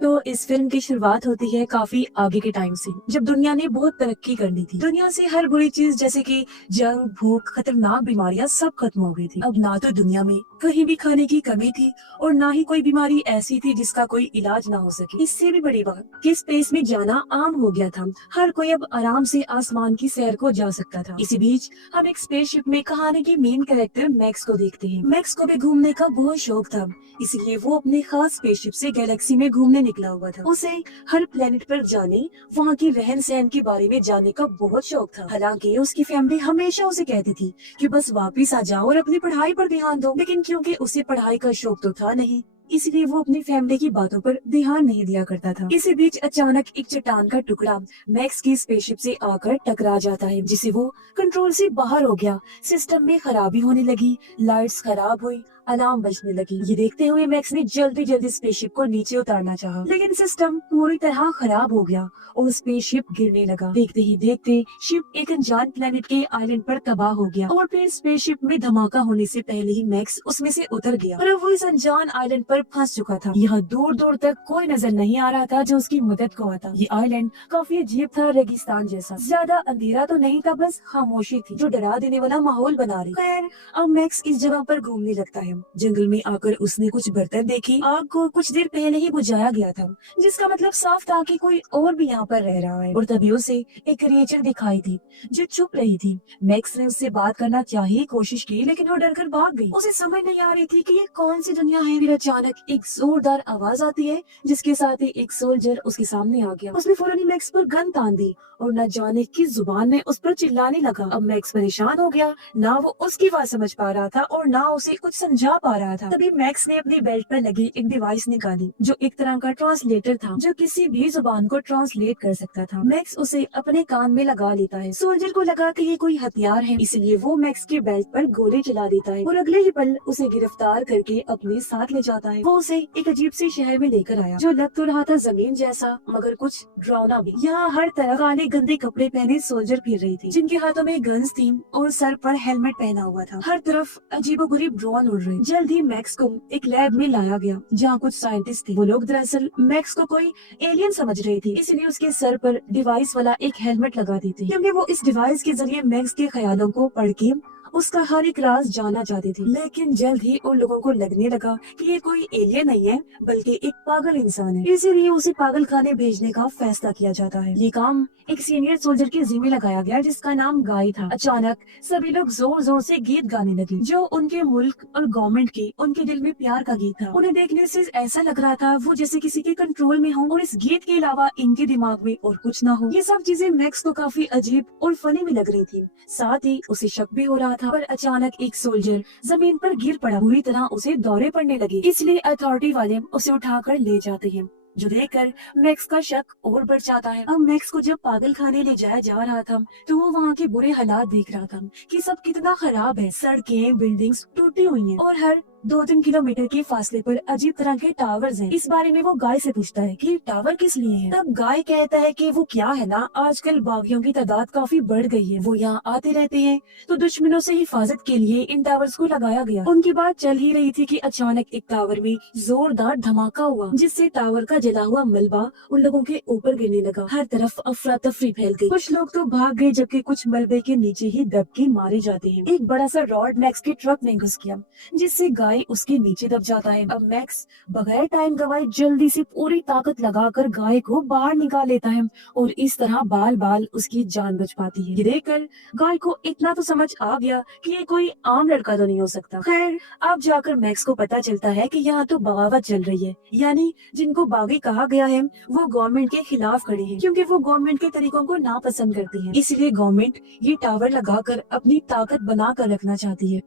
तो इस फिल्म की शुरुआत होती है काफी आगे के टाइम से, जब दुनिया ने बहुत तरक्की कर ली थी। दुनिया से हर बुरी चीज जैसे कि जंग, भूख, खतरनाक बीमारियां सब खत्म हो गई थी। अब ना तो दुनिया में कहीं भी खाने की कमी थी और ना ही कोई बीमारी ऐसी थी जिसका कोई इलाज ना हो सके। इससे भी बड़ी बात कि स्पेस में जाना आम हो गया था। हर कोई अब आराम से आसमान की सैर को जा सकता था। इसी बीच हम एक स्पेसशिप में कहानी की मेन कैरेक्टर मैक्स को देखते हैं। मैक्स को भी घूमने का बहुत शौक था, इसलिए वो अपने खास स्पेसशिप से गैलेक्सी में घूमने निकला हुआ था। उसे हर प्लेनेट पर जाने, वहाँ की रहन सहन के बारे में जानने का बहुत शौक था। हालांकि उसकी फैमिली हमेशा उसे कहती थी कि बस वापिस आ जाओ और अपनी पढ़ाई पर ध्यान दो, लेकिन क्योंकि उसे पढ़ाई का शौक तो था नहीं, इसलिए वो अपनी फैमिली की बातों पर ध्यान नहीं दिया करता था। इसी बीच अचानक एक चट्टान का टुकड़ा मैक्स की स्पेसशिप से आकर टकरा जाता है, जिसे वो कंट्रोल से बाहर हो गया। सिस्टम में खराबी होने लगी, लाइट्स खराब हुई, अलार्म बजने लगी। ये देखते हुए मैक्स ने जल्दी जल्दी स्पेसशिप को नीचे उतारना चाहा, लेकिन सिस्टम पूरी तरह खराब हो गया और स्पेसशिप गिरने लगा। देखते ही देखते शिप एक अनजान प्लेनेट के आइलैंड पर तबाह हो गया और फिर स्पेसशिप में धमाका होने से पहले ही मैक्स उसमें से उतर गया और अब वो इस अनजान आइलैंड पर फंस चुका था। यहाँ दूर दूर तक कोई नजर नहीं आ रहा था जो उसकी मदद को आता। ये आइलैंड काफी अजीब था, रेगिस्तान जैसा। ज्यादा अंधेरा तो नहीं था, बस खामोशी थी जो डरा देने वाला माहौल बना रही। खैर, अब मैक्स इस जगह पर घूमने लगता है। जंगल में आकर उसने कुछ बर्तन देखे। आग को कुछ देर पहले ही बुझाया गया था, जिसका मतलब साफ था कि कोई और भी यहाँ पर रह रहा है। और तभी उसे एक क्रिएचर दिखाई थी जो चुप रही थी। मैक्स ने उससे बात करना चाहिए कोशिश की, लेकिन वो डरकर भाग गई। उसे समझ नहीं आ रही थी कि ये कौन सी दुनिया है। फिर अचानक एक जोरदार आवाज आती है, जिसके साथ ही एक सोल्जर उसके सामने आ गया। उसने फौरन ही मैक्स पर गन तान दी और न जाने किस जुबान में उस पर चिल्लाने लगा। अब मैक्स परेशान हो गया, ना वो उसकी बात समझ पा रहा था और ना उसे कुछ समझा पा रहा था। तभी मैक्स ने अपनी बेल्ट पर लगी एक डिवाइस निकाली, जो एक तरह का ट्रांसलेटर था, जो किसी भी जुबान को ट्रांसलेट कर सकता था। मैक्स उसे अपने कान में लगा लेता है। सोल्जर को लगा कि ये कोई हथियार है, इसलिए वो मैक्स के बेल्ट पर गोली चला देता है और अगले ही पल उसे गिरफ्तार करके अपने साथ ले जाता है। वो उसे एक अजीब से शहर में लेकर आया, जो लग तो रहा था जमीन जैसा, मगर कुछ डरावना भी। यहाँ हर तरफ काले गंदे कपड़े पहने सोल्जर फिर रही थी, जिनके हाथों में गन्स थी और सर पर हेलमेट पहना हुआ था। हर तरफ अजीबोगरीब ड्रोन उड़ रहे। जल्द ही मैक्स को एक लैब में लाया गया, जहाँ कुछ साइंटिस्ट थे। वो लोग दरअसल मैक्स को कोई एलियन समझ रहे थे, इसलिए उसके सर पर डिवाइस वाला एक हेलमेट लगा देते, क्योंकि वो इस डिवाइस के जरिए मैक्स के ख्यालों को पढ़ के उसका हर एक राज जाना चाहती थी। लेकिन जल्द ही उन लोगों को लगने लगा कि ये कोई एलियन नहीं है, बल्कि एक पागल इंसान है। इसीलिए उसे पागल खाने भेजने का फैसला किया जाता है। ये काम एक सीनियर सोल्जर के जिम्मे लगाया गया, जिसका नाम गाय था। अचानक सभी लोग जोर जोर से गीत गाने लगे, जो उनके मुल्क और गवर्नमेंट के उनके दिल में प्यार का गीत था। उन्हें देखने से ऐसा लग रहा था वो जैसे किसी के कंट्रोल में हो और इस गीत के अलावा इनके दिमाग में और कुछ ना हो। ये सब चीजें मैक्स को काफी अजीब और फनी भी लग रही थी। साथ ही उसे शक भी हो रहा था। पर अचानक एक सोल्जर जमीन पर गिर पड़ा, बुरी तरह उसे दौरे पड़ने लगे। इसलिए अथॉरिटी वाले उसे उठाकर ले जाते हैं, जो देखकर मैक्स का शक और बढ़ जाता है। अब मैक्स को जब पागल खाने ले जाया जा रहा था, तो वो वहाँ के बुरे हालात देख रहा था कि सब कितना खराब है। सड़कें, बिल्डिंग्स टूटी हुई हैं और हर 2-3 किलोमीटर के फासले पर अजीब तरह के टावर्स हैं। इस बारे में वो गाय से पूछता है कि टावर किस लिए है। तब गाय कहता है कि वो क्या है ना, आजकल बागियों की तादाद काफी बढ़ गई है, वो यहाँ आते रहते हैं, तो दुश्मनों से हिफाजत के लिए इन टावर्स को लगाया गया। उनकी बात चल ही रही थी कि अचानक एक टावर में जोरदार धमाका हुआ, जिससे टावर का जला हुआ मलबा उन लोगों के ऊपर गिरने लगा। हर तरफ अफरा तफरी फैल गई। कुछ लोग तो भाग गए, जबकि कुछ मलबे के नीचे ही दब के मारे जाते हैं। एक बड़ा सा रॉड मैक्स के ट्रक में घुस गया, जिससे गाय उसके नीचे दब जाता है। अब मैक्स बगैर टाइम गवाए जल्दी से पूरी ताकत लगाकर गाय को बाहर निकाल लेता है और इस तरह बाल बाल उसकी जान बच पाती है। ये देखकर गाय को इतना तो समझ आ गया कि ये कोई आम लड़का तो नहीं हो सकता। खैर, अब जाकर मैक्स को पता चलता है कि यहाँ तो बगावत चल रही है, यानी जिनको बागी कहा गया है वो गवर्नमेंट के खिलाफ खड़े हैं, क्योंकि वो गवर्नमेंट के तरीकों को नापसंद करती है। इसलिए गवर्नमेंट ये टावर लगाकर अपनी ताकत बना कर रखना चाहती है।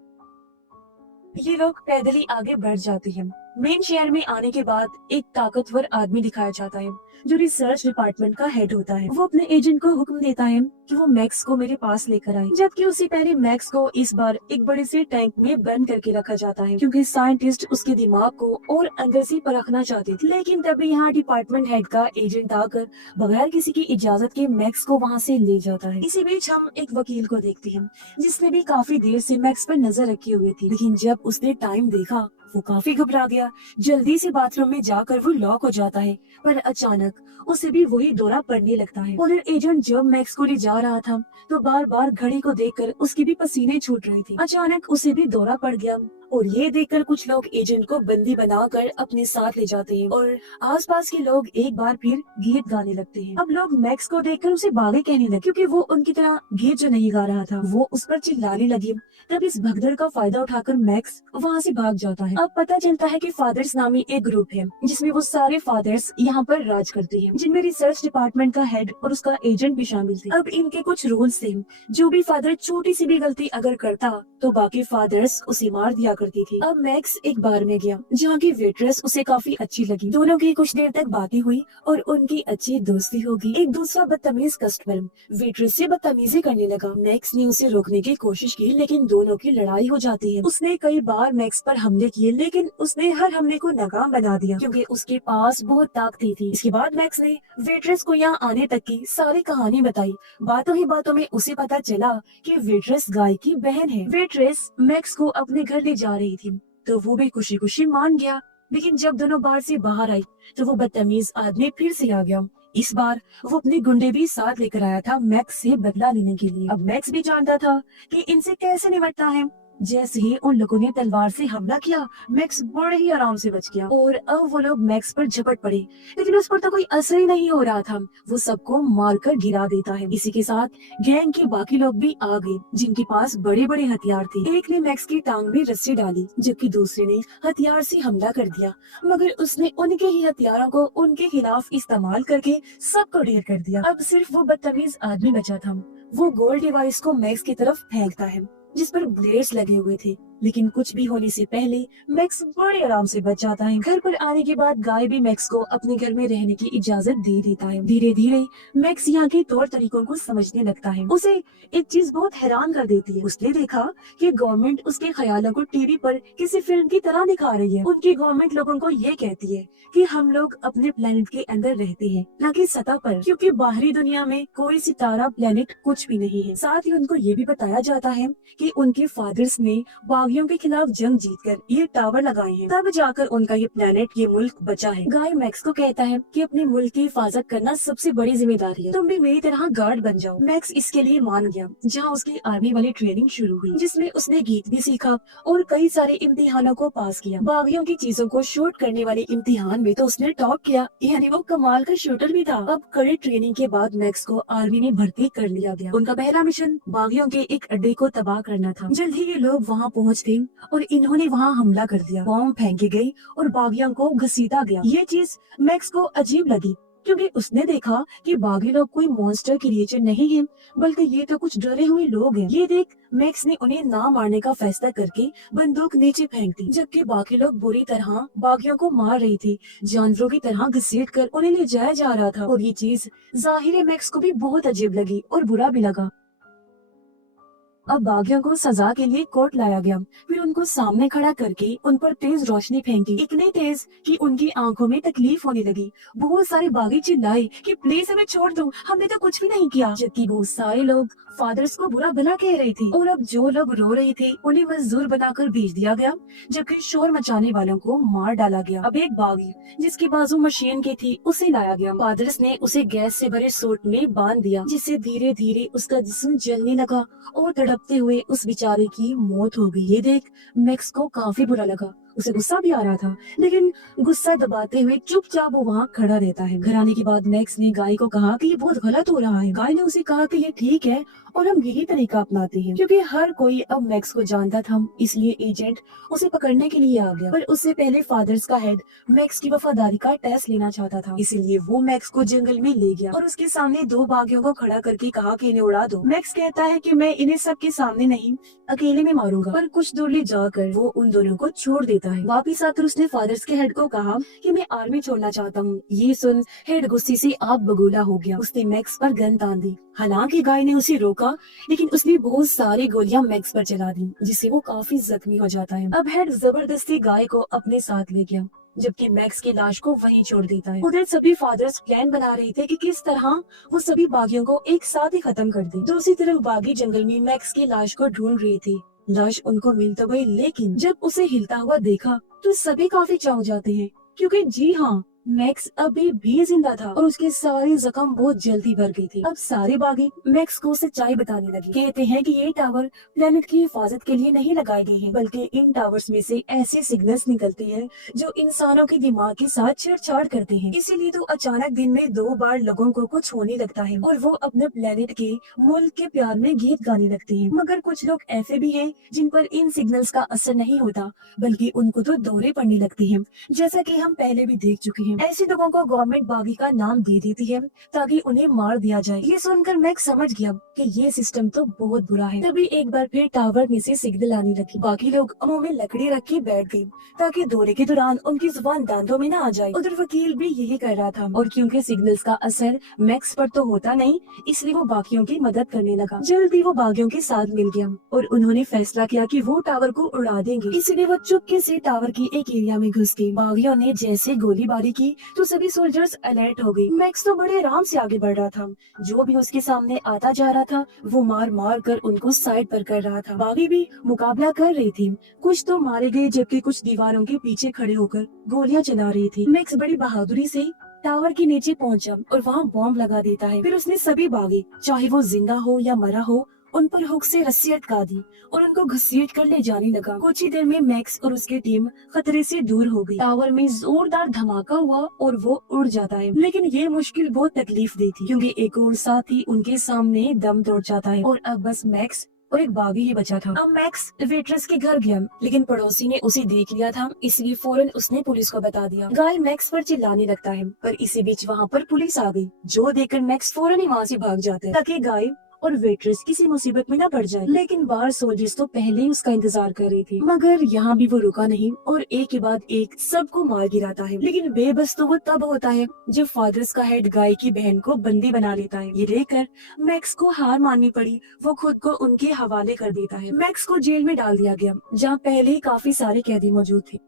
ये लोग पैदल ही आगे बढ़ जाते हैं। मेन शहर में आने के बाद एक ताकतवर आदमी दिखाया जाता है, जो रिसर्च डिपार्टमेंट का हेड होता है। वो अपने एजेंट को हुक्म देता है कि वो मैक्स को मेरे पास लेकर आए, जबकि उससे पहले मैक्स को इस बार एक बड़े से टैंक में बंद करके रखा जाता है, क्योंकि साइंटिस्ट उसके दिमाग को और अंदर से परखना चाहते थे। लेकिन तभी यहाँ डिपार्टमेंट हेड का एजेंट आकर बगैर किसी की इजाजत के मैक्स को वहाँ से ले जाता है। इसी बीच हम एक वकील को देखते हैं, जिसने भी काफी देर से मैक्स पर नजर रखी हुई थी, लेकिन जब उसने टाइम देखा वो काफी घबरा गया। जल्दी से बाथरूम में जाकर वो लॉक हो जाता है, पर अचानक उसे भी वही दौरा पड़ने लगता है। उधर एजेंट जब मैक्स को ले जा रहा था तो बार बार घड़ी को देखकर उसके भी पसीने छूट रहे थे। अचानक उसे भी दौरा पड़ गया और ये देखकर कुछ लोग एजेंट को बंदी बनाकर अपने साथ ले जाते हैं और आसपास के लोग एक बार फिर गीत गाने लगते हैं। अब लोग मैक्स को देखकर उसे बागे कहने लगे, क्योंकि वो उनकी तरह गीत जो नहीं गा रहा था। वो उस पर चिल्लाने लगे। तब इस भगदड़ का फायदा उठाकर मैक्स वहाँ से भाग जाता है। अब पता चलता है कि फादर्स नामी एक ग्रुप है जिसमें वो सारे फादर्स यहाँ पर राज करते हैं, जिनमें रिसर्च डिपार्टमेंट का हेड और उसका एजेंट भी शामिल थे। अब इनके कुछ रूल्स थे, जो भी फादर छोटी सी भी गलती अगर करता तो बाकी फादर्स उसे मार दिया करती थी। अब मैक्स एक बार में गया जहाँ की वेट्रेस उसे काफी अच्छी लगी। दोनों की कुछ देर तक बातें हुई और उनकी अच्छी दोस्ती होगी। एक दूसरा बदतमीज कस्टमर वेट्रेस से बदतमीजी करने लगा। मैक्स ने उसे रोकने की कोशिश की, लेकिन दोनों की लड़ाई हो जाती है। उसने कई बार मैक्स पर हमले किए, लेकिन उसने हर हमले को नाकाम बना दिया क्योंकि उसके पास बहुत ताकत थी। इसके बाद मैक्स ने वेट्रेस को यहाँ आने तक की सारी कहानी बताई। बातों ही बातों में उसे पता चला कि वेट्रेस गाय की बहन है। वेट्रेस मैक्स को अपने घर ले जा रही थी तो वो भी खुशी खुशी मान गया, लेकिन जब दोनों बार से बाहर आई तो वो बदतमीज आदमी फिर से आ गया। इस बार वो अपने गुंडे भी साथ लेकर आया था मैक्स से बदला लेने के लिए। अब मैक्स भी जानता था कि इनसे कैसे निपटना है। जैसे ही उन लोगों ने तलवार से हमला किया, मैक्स बड़े ही आराम से बच गया और अब वो लोग मैक्स पर झपट पड़े, लेकिन उस पर तो कोई असर ही नहीं हो रहा था। वो सबको मारकर गिरा देता है। इसी के साथ गैंग के बाकी लोग भी आ गए, जिनके पास बड़े बड़े हथियार थे। एक ने मैक्स की टांग में रस्सी डाली, जबकि दूसरे ने हथियार से हमला कर दिया, मगर उसने उनके ही हथियारों को उनके खिलाफ इस्तेमाल करके सबको ढेर कर दिया। अब सिर्फ वो बदतमीज आदमी बचा था। वो गोल्ड डिवाइस को मैक्स की तरफ फेंकता है जिस पर ब्लेड्स लगे हुए थे, लेकिन कुछ भी होने से पहले मैक्स बड़े आराम से बच जाता है। घर पर आने के बाद गाय भी मैक्स को अपने घर में रहने की इजाजत दे देता है। धीरे धीरे मैक्स यहाँ के तौर तरीकों को समझने लगता है। उसे एक चीज बहुत हैरान कर देती है। उसने देखा कि गवर्नमेंट उसके ख्यालों को टीवी पर किसी फिल्म की तरह दिखा रही है। उनकी गवर्नमेंट लोगों को ये कहती है कि हम लोग अपने प्लेनेट के अंदर रहते हैं, न कि सतह पर, क्योंकि बाहरी दुनिया में कोई सितारा प्लेनेट कुछ भी नहीं है। साथ ही उनको ये भी बताया जाता है कि उनके फादर्स ने बागियों के खिलाफ जंग जीतकर ये टावर लगाए हैं, तब जाकर उनका ये प्लेनेट, ये मुल्क बचा है। गाय मैक्स को कहता है कि अपने मुल्क की हिफाजत करना सबसे बड़ी जिम्मेदारी है, तुम भी मेरी तरह गार्ड बन जाओ। मैक्स इसके लिए मान गया, जहाँ उसकी आर्मी वाली ट्रेनिंग शुरू हुई, जिसमें उसने गीत भी सीखा और कई सारे इम्तिहानों को पास किया। बागियों की चीजों को शूट करने वाले इम्तिहान में तो उसने टॉप किया, यानी वो कमाल का शूटर भी था। अब कड़ी ट्रेनिंग के बाद मैक्स को आर्मी में भर्ती कर लिया गया। उनका पहला मिशन बागियों के एक अड्डे को तबाह करना था। जल्द ही ये लोग वहाँ पहुँचते और इन्होंने वहाँ हमला कर दिया। बॉम्ब फेंके गए और बागियों को घसीटा गया। ये चीज मैक्स को अजीब लगी, क्योंकि उसने देखा कि बागी लोग कोई मॉन्स्टर क्रिएचर नहीं है, बल्कि ये तो कुछ डरे हुए लोग हैं। ये देख मैक्स ने उन्हें ना मारने का फैसला करके बंदूक नीचे फेंक दी, जबकि बाकी लोग बुरी तरह बागियों को मार रही थी, जानवरों की तरह घसीट कर उन्हें ले जाया जा रहा था। और ये चीज जाहिर मैक्स को भी बहुत अजीब लगी और बुरा भी लगा। अब बागियों को सजा के लिए कोर्ट लाया गया। फिर उनको सामने खड़ा करके उन पर तेज रोशनी फेंकी, इतनी तेज कि उनकी आंखों में तकलीफ होने लगी। बहुत सारे बागी चिल्लाए कि प्लीज हमें छोड़ दो, हमने तो कुछ भी नहीं किया, जबकि बहुत सारे लोग फादर्स को बुरा भला कह रहे थे। और अब जो लोग रो रहे थे उन्हें मजदूर बनाकर भेज दिया गया, जबकि शोर मचाने वालों को मार डाला गया। अब एक बागी जिसकी बाजू मशीन की थी उसे लाया गया। फादर्स ने उसे गैस से भरे सूट में बांध दिया, जिससे धीरे धीरे उसका जिस्म जलने लगा और तड़पते हुए उस बेचारे की मौत हो गई। ये देख मैक्स को काफी बुरा लगा। उसे गुस्सा भी आ रहा था, लेकिन गुस्सा दबाते हुए चुपचाप वो वहाँ खड़ा रहता है। घर आने के बाद मैक्स ने गाय को कहा कि ये बहुत गलत हो रहा है। गाय ने उसे कहा कि ये ठीक है और हम यही तरीका अपनाते हैं, क्योंकि हर कोई अब मैक्स को जानता था, इसलिए एजेंट उसे पकड़ने के लिए आ गया। पर उससे पहले फादर्स का हेड मैक्स की वफादारी का टेस्ट लेना चाहता था, इसीलिए वो मैक्स को जंगल में ले गया और उसके सामने दो बागियों को खड़ा करके कहा कि इन्हें उड़ा दो। मैक्स कहता है कि मैं इन्हें सबके सामने नहीं, अकेले में मारूंगा। पर कुछ दूर ले जाकर वो उन दोनों को छोड़ देता है। वापिस आकर उसने फादर्स के हेड को कहा कि मैं आर्मी छोड़ना चाहता हूँ। ये सुन हेड गुस्से से आग बगूला हो गया। उसने मैक्स पर गन तान दी। हालांकि गाय ने उसे रोका, लेकिन उसने बहुत सारी गोलियां मैक्स पर चला दी, जिससे वो काफी जख्मी हो जाता है। अब हेड जबरदस्ती गाय को अपने साथ ले गया, जबकि मैक्स की लाश को वहीं छोड़ देता है। उधर सभी फादर्स प्लान बना रहे थे कि किस तरह वो सभी बागियों को एक साथ ही खत्म कर दे। दूसरी तरफ बागी जंगल में मैक्स की लाश को ढूंढ रहे थे। लाश उनको मिल तो गई, लेकिन जब उसे हिलता हुआ देखा तो सभी काफी चौंक जाते हैं, क्योंकि जी हाँ, मैक्स अभी भी जिंदा था और उसके सारे जख्म बहुत जल्दी भर गई थी। अब सारे बागी मैक्स को सच्चाई बताने लगे। कहते हैं कि ये टावर प्लेनेट की हिफाजत के लिए नहीं लगाए गए हैं, बल्कि इन टावर्स में से ऐसे सिग्नल्स निकलती है जो इंसानों के दिमाग के साथ छेड़छाड़ करते हैं। इसीलिए तो अचानक दिन में 2 बार लोगों को कुछ होने लगता है और वो अपने प्लेनेट के मुल्क के प्यार में गीत गाने लगते हैं। मगर कुछ लोग ऐसे भी हैं जिन पर इन सिग्नल्स का असर नहीं होता, बल्कि उनको तो दौरे पड़ने लगते हैं, जैसा कि हम पहले भी देख चुके हैं। ऐसे लोगों को गवर्नमेंट बागी का नाम दे देती है ताकि उन्हें मार दिया जाए। ये सुनकर मैक्स समझ गया कि ये सिस्टम तो बहुत बुरा है। तभी एक बार फिर टावर में से सिग्नल आने लगी। बाकी लोग मुंह में लकड़ी रख के बैठ गए ताकि दौरे के दौरान उनकी जुबान दांतों में न आ जाए। उधर वकील भी यही कर रहा था और क्योंकि सिग्नल्स का असर मैक्स पर तो होता नहीं, इसलिए वो बाकियों की मदद करने लगा। जल्दी वो बागियों के साथ मिल गया और उन्होंने फैसला किया कि वो टावर को उड़ा देंगे। इसलिए वो चुपके से टावर के एक एरिया में घुस गए। बागियों ने जैसे गोलीबारी की तो सभी सोल्जर्स अलर्ट हो गए। मैक्स तो बड़े आराम से आगे बढ़ रहा था। जो भी उसके सामने आता जा रहा था वो मार मार कर उनको साइड पर कर रहा था। बागी भी मुकाबला कर रही थी। कुछ तो मारे गए जबकि कुछ दीवारों के पीछे खड़े होकर गोलियां चला रही थी। मैक्स बड़ी बहादुरी से टावर के नीचे पहुंचा और वहां बॉम्ब लगा देता है। फिर उसने सभी बागी, चाहे वो जिंदा हो या मरा हो, उन पर हुक से रस्सी अटका दी और उनको घसीट कर ले जाने लगा। कुछ ही देर में मैक्स और उसकी टीम खतरे से दूर हो गई। टावर में जोरदार धमाका हुआ और वो उड़ जाता है, लेकिन ये मुश्किल बहुत तकलीफ दी थी क्योंकि एक और साथी उनके सामने दम तोड़ जाता है और अब बस मैक्स और एक बागी ही बचा था। अब मैक्स वेट्रेस के घर गया, लेकिन पड़ोसी ने उसे देख लिया था, इसलिए फौरन उसने पुलिस को बता दिया। गाय मैक्स पर चिल्लाने लगता है, पर इसी बीच वहाँ पर पुलिस आ गई, जो देखकर मैक्स फौरन ही वहाँ से भाग जाता है ताकि गाय और वेट्रेस किसी मुसीबत में न पड़ जाए। लेकिन बाहर सोल्जर्स तो पहले ही उसका इंतजार कर रही थी, मगर यहाँ भी वो रुका नहीं और एक के बाद एक सबको मार गिराता है। लेकिन बेबस तो वो तब होता है जब फादर्स का हेड गाय की बहन को बंदी बना लेता है। ये देखकर मैक्स को हार माननी पड़ी, वो खुद को उनके हवाले कर देता है। मैक्स को जेल में डाल दिया गया, जहाँ पहले ही काफी सारे कैदी मौजूद थे।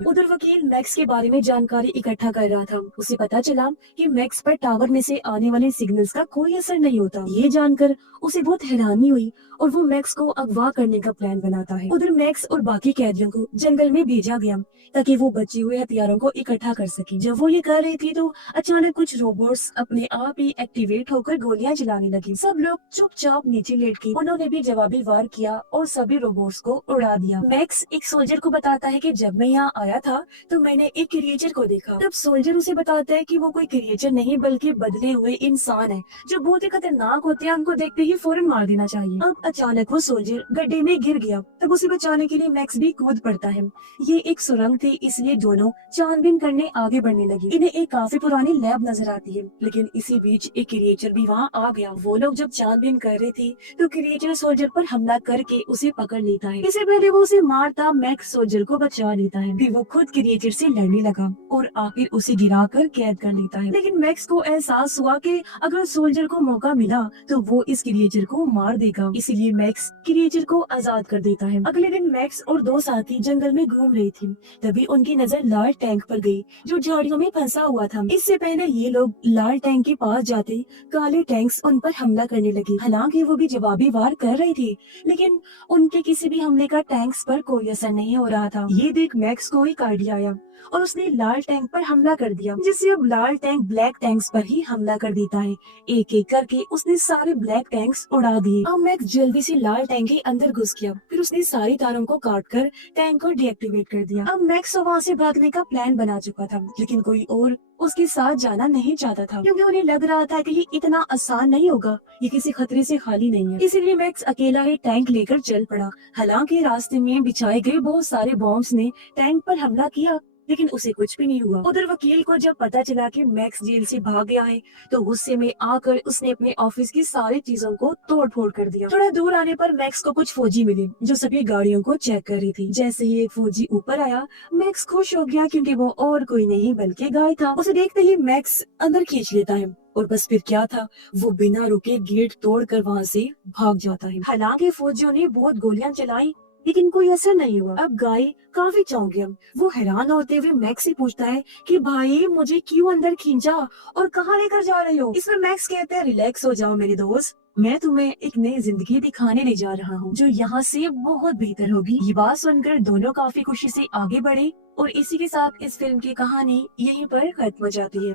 उधर वकील मैक्स के बारे में जानकारी इकट्ठा कर रहा था। उसे पता चला कि मैक्स पर टावर में से आने वाले सिग्नल्स का कोई असर नहीं होता। ये जानकर उसे बहुत हैरानी हुई और वो मैक्स को अगवा करने का प्लान बनाता है। उधर मैक्स और बाकी कैदियों को जंगल में भेजा गया ताकि वो बचे हुए हथियारों को इकट्ठा कर सके। जब वो ये कर रही थी तो अचानक कुछ रोबोट्स अपने आप ही एक्टिवेट होकर गोलियां चलाने लगी। सब लोग चुपचाप नीचे लेट गए। उन्होंने भी जवाबी वार किया और सभी रोबोट्स को उड़ा दिया। मैक्स एक सोल्जर को बताता है कि जब मैं यहाँ आया था तो मैंने एक क्रिएचर को देखा। तब सोल्जर उसे बताता है कि वो कोई क्रिएचर नहीं बल्कि बदले हुए इंसान है जो बहुत ही खतरनाक होते हैं, उनको देखते ही फौरन मार देना चाहिए। अब अचानक वो सोल्जर गड्ढे में गिर गया। तब उसे बचाने के लिए मैक्स भी कूद पड़ता है। ये एक सुरंग थी, इसलिए दोनों छानबीन करने आगे बढ़ने लगी। इन्हें एक काफी पुरानी लैब नजर आती है, लेकिन इसी बीच एक क्रिएचर भी वहाँ आ गया। वो लोग जब छानबीन कर रहे थे तो क्रिएचर सोल्जर पर हमला करके उसे पकड़ लेता है। इससे पहले वो उसे मारता मैक्स सोल्जर को बचा लेता है। फिर वो खुद क्रिएचर से लड़ने लगा और आखिर उसे गिराकर कैद कर लेता है। लेकिन मैक्स को एहसास हुआ कि अगर सोल्जर को मौका मिला तो वो इस क्रिएचर को मार देगा, इसीलिए मैक्स क्रिएचर को आजाद कर देता है। अगले दिन मैक्स और 2 साथी जंगल में घूम रही थी, तभी उनकी नजर लाल टैंक पर गई जो झाड़ियों में फंसा हुआ था। इससे पहले ये लोग लाल टैंक के पास जाते काले टैंक्स उन पर हमला करने लगे। हालांकि वो भी जवाबी वार कर रही थी, लेकिन उनके किसी भी हमले का टैंक्स पर कोई असर नहीं हो रहा था। ये देख मैक्स को एक आइडिया आया और उसने लाल टैंक पर हमला कर दिया, जिससे अब लाल टैंक ब्लैक टैंक्स पर ही हमला कर देता है। एक एक करके उसने सारे ब्लैक टैंक्स उड़ा दिए। अब मैक्स जल्दी से लाल टैंक के अंदर घुस गया। फिर उसने सारी तारों को काटकर टैंक को डीएक्टिवेट कर दिया। अब मैक्स वहाँ से भागने का प्लान बना चुका था, लेकिन कोई और उसके साथ जाना नहीं चाहता था क्योंकि उन्हें लग रहा था कि ये इतना आसान नहीं होगा, ये किसी खतरे से खाली नहीं है। इसीलिए मैक्स अकेला ही टैंक लेकर चल पड़ा। हालांकि रास्ते में बिछाए गए बहुत सारे बॉम्ब्स ने टैंक पर हमला किया, लेकिन उसे कुछ भी नहीं हुआ। उधर वकील को जब पता चला कि मैक्स जेल से भाग गया है तो गुस्से में आकर उसने अपने ऑफिस की सारी चीजों को तोड़ फोड़ कर दिया। थोड़ा दूर आने पर मैक्स को कुछ फौजी मिले जो सभी गाड़ियों को चेक कर रही थी। जैसे ही एक फौजी ऊपर आया, मैक्स खुश हो गया क्योंकि वो और कोई नहीं बल्कि गाय था। उसे देखते ही मैक्स अंदर खींच लेता है और बस फिर क्या था, वो बिना रुके गेट तोड़कर वहाँ से भाग जाता है। हालांकि फौजियों ने बहुत गोलियां चलाई, लेकिन कोई असर नहीं हुआ। अब गाय काफी चौंक गया। वो हैरान होते हुए मैक्स से पूछता है कि भाई मुझे क्यों अंदर खींचा और कहाँ लेकर जा रहे हो। इसमें मैक्स कहता है रिलैक्स हो जाओ मेरे दोस्त, मैं तुम्हें एक नई जिंदगी दिखाने ले जा रहा हूँ जो यहाँ से बहुत बेहतर होगी। ये बात सुनकर दोनों काफी खुशी से आगे बढ़े और इसी के साथ इस फिल्म की कहानी यहीं पर खत्म हो जाती है।